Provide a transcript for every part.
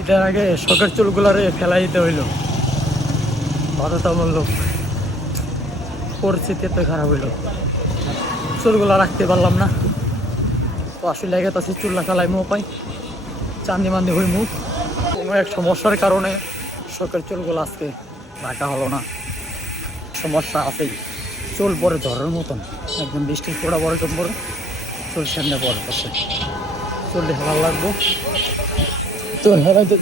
ঈদের আগে শখের চুলগুলারে ফেলাই দিতে হইল, বাধ্যতামূলক। পরিস্থিতি এত খারাপ হইল, চুলগুলা রাখতে পারলাম না। তো আসলে লেগে তাছি চুল্লা ফেলাই মুখ পাই, চান্দি মান্দি হই মুখ। কোনো এক সমস্যার কারণে শখের চুলগুলো আজকে রাখা হলো না। সমস্যা আছেই, চুল পরে ঝড়ের মতন, একদম বৃষ্টির পোড়া পরে পরে চুল সামনে পরে পাশে চুল হেলা লাগবো। তো হেলাই তো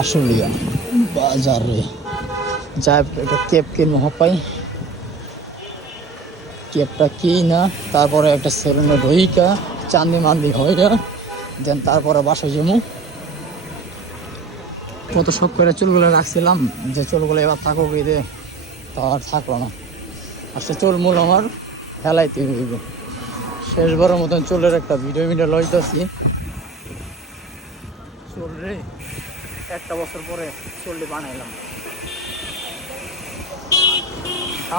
আসলিয়া বাজারে যাই একটা ক্যাপ কিনবো পাই, ক্যাপটা কি না, তারপরে একটা সেলুনে ঢইকা চান্দি মান্দি হইয়া দেন তারপরে বাসায় যাবো। কত শখ করে চুলগুলো রাখছিলাম যে চুলগুলো এবার থাকুক, ঈদে তা আর থাকলো না। আর সে চুল মূল আমার হেলাইতে হইব। শেষবারের মতন চুলের একটা ভিডিও লইতেছি। চুল রে একটা বছর পরে চুলটি বানাইলাম,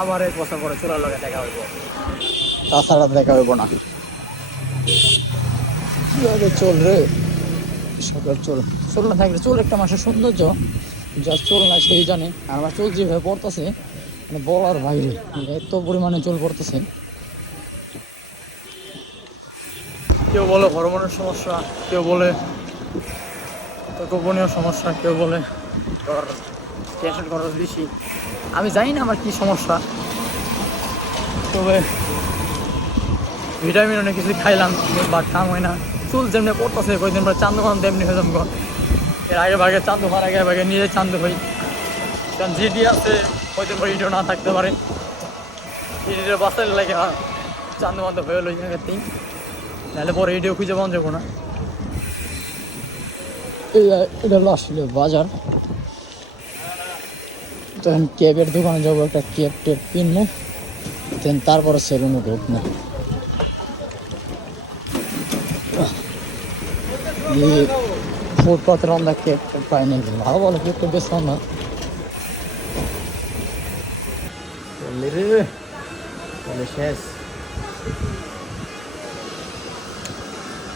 আবার 1 বছর পরে চুলার লগে দেখা হইব, তাছাড়া দেখা হইব না। চুল রে সকাল চুল, চুল না থাকলে চুল একটা মাসের সৌন্দর্য, যার চুল নাই সেই জানে। আর আমার চুল যেভাবে পড়তেছে মানে বলার বাইরে, এত পরিমাণে চুল পড়তেছে। কেউ বলে হরমোনের সমস্যা, কেউ বলে গোপনীয় সমস্যা, কেউ বলে তোর টেনশন খরচ বেশি। আমি জানি না আমার কী সমস্যা, তবে ভিটামিন অনেক কিছু খাইলাম বাট কাম হয় না। চুল যেমনি পড়তেছে কয়েকদিন পরে চান্দু খান তেমনি হয়ে যাবো। এর আগে ভাগে চান্দু হওয়ার আগে ভাগে নিজে চান্দু হই, কারণ জিডি আছে কয়েকদিন পরে ইডিও না থাকতে পারে। ইডিটা বাঁচাইলে লাগে চান্দু বান্ধব হয়ে লই আগেতেই, নাহলে পরে ইডিও খুঁজে পাওয়া যাবো না। এটা হলো আসলে বাজার। তখন ক্যাবের দোকানে যাবো, একটা ক্যাব টেপ কিনবো, দেন তারপরে সেলুনে ঢুকবো। ফুটপাথের আমরা কেক পাই না, ভালো ভালো কেক বেশ না রে। শেষ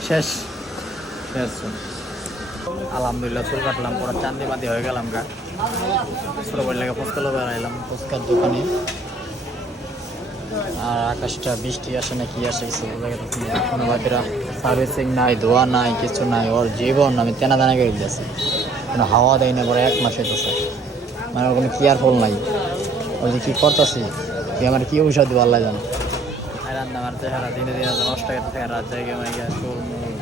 শেষ শেষ আলহামদুলিল্লাহ চুল কাটলাম, পরে চান্দি মান্দি হয়ে গেলাম গা। ছোটো বই লাগে ফুচকা বেড়াইলাম ফুচকার দোকানে। আর আকাশটা বৃষ্টি আসে না কি আসে কিছু কোনো বাকিরা সার্ভিসিং নাই, ধোয়া নাই, কিছু নাই। ওর জীবন আমি তেনা দানা করে দিয়েছি, কোনো হাওয়া দেয় না। পরে 1 মাস হইতেছে, মানে ওর কোনো কেয়ারফুল নাই। ওই যে কী করতেছি, তুই আমার কী ঔষধ দিব আল্লাহ জানো। রান্না আমার চেহারা দিনে দিনে নষ্ট হয়ে থাকে, রাত জায়গায় মাইগা চুল মুল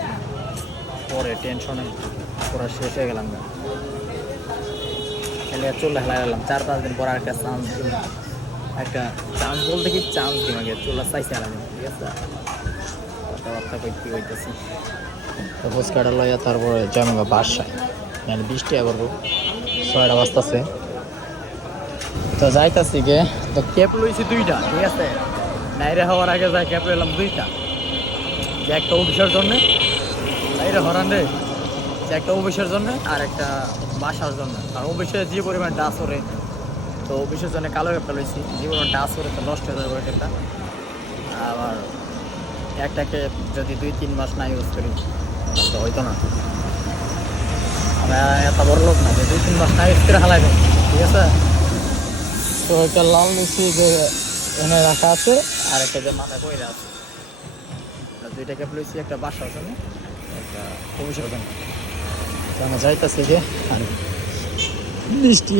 পরে টেনশনে পুরো শেষ হয়ে গেলাম না। খেলে চুল হেলাই গেলাম। 4-5 দিন পর একটা চান্স দিল, একটা চান্স বলতে কি চান্স দিম আগে চুলা চাইছে আর ঠিক আছে। কথাবার্তা কই কী হইতেছি তো ফুচকাটা লইয়া তারপরে যেমন বাসায়, মানে বৃষ্টি আবার 6টা বাজতেছে। তো যাইতাছি গে, তো ক্যাপ লইছি 2টা ঠিক আছে। নাইরে হওয়ার আগে যাই ক্যাপ লইলাম 2টা, যে একটা অফিসের জন্যে নাইরে হরান রে, যে একটা অফিসের জন্যে আর একটা বাসার জন্য। আর অফিসে যে পরিমাণ ডাস ওরে, তো অফিসের জন্য কালো ক্যাপটা লইছি, যে পরিমাণ ডাস ওরে তো নষ্ট হয়ে যাবে ক্যাপটা। আবার একটাকে যদি 2-3 মাস না ইউজ করি তাহলে তো হয়তো না। আমি এত বড় লোক না যে 2-3 মাস না ইউজ করে হালাই দেয়, ঠিক আছে। তো একটা লাল লুচি যে এনে রাখা আছে, আর একটা যে মাথায় পয়রা আছে। 2টা ক্যাপ লইছি, একটা বাসার জন্য একটা অফিসের জন্য। তো আমরা যাইতেছি যে আর বৃষ্টি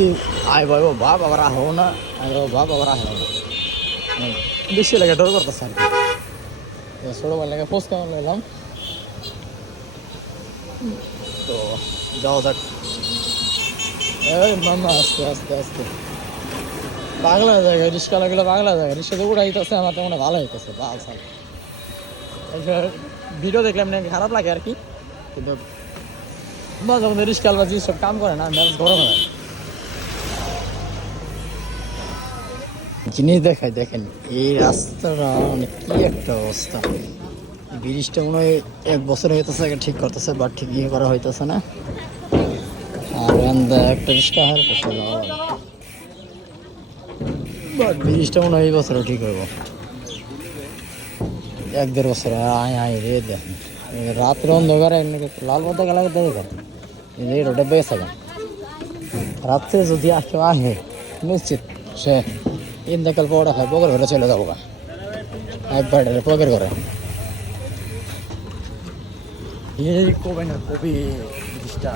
আয় ভাই ও বাপ আবার আহ না, আয় ও বাপ আবার আহ না, বৃষ্টি লাগে ডর করতেছে আর কি। ছোটোবেলা লাগে ফুচকা নিলাম, তো যাওয়া যাক। এই মামা আস্তে আস্তে আস্তে পাগলা জায়গায় রিক্সা লাগলে পাগলা জায়গায় রিক্সাতে উড়াইতেছে, আমার তো মনে ভালো হইতেছে। বাল সাল ভিডিও দেখলাম নাকি খারাপ লাগে আর কি, কিন্তু মাঝে মধ্যে রিক্সা বা জিনিস সব কাম করে না, মেজাজ গরম হয়। জিনিস দেখায় দেখেন এই রাস্তাটা মানে কি একটা অবস্থা। ব্রিজটা মনে হয় 1 বছর হইতেছে আগে ঠিক করতেছে, বাট ঠিক ইয়ে করা হইতেছে না। আর একটা রিক্সা হয় বাট ব্রিজটা মনে হয় এই বছরও ঠিক হইব, 1-1.5 বছর। আয় আয় রে দেখেন রাত্রে অন্ধকারে লাল পথে গেলে দেখে এই রোডে বেয়ে থাকে রাত্রে যদি আর কেউ আহে নিশ্চিত সে ইন্দাকাল পড়া হয় পকের ঘরে চলে যাবো একবার পকের ঘরে এই কবে না কবি জিনিসটা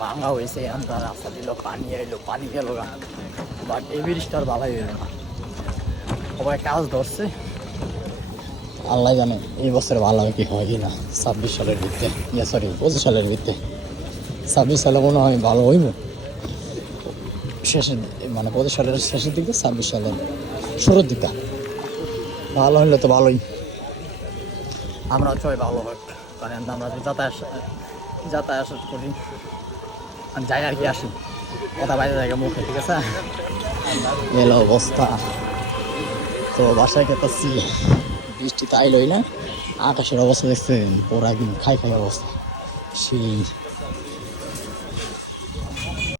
ভাঙা হয়েছে আন্দার রাস্তা দিল পানি এলো পানি গেল গা বাট এই ব্রিজটা আর ভালোই হইল না সবাই কাজ ধরছে আল্লাহ জানে এই বছর ভালো হয় কি হয় কি না 26 সালের ভিত্তে সরি 25 সালের ভিত্তে 26 সালে মনে হয় ভালো হইব শেষের মানে 25 সালের শেষের দিকে 26 সালের শুরুর দিকে ভালো হইলে তো ভালোই আমরা সবাই ভালো হোক কারণ আমরা যাতায়াত করি যাই আর কি আসি কথা বাইরে জায়গা মুখে ঠিক আছে এলো অবস্থা তো বাসায় খেতেছি বৃষ্টি তাই লই না আকাশের অবস্থা দেখছেন পুরা একদিন খাই অবস্থা সেই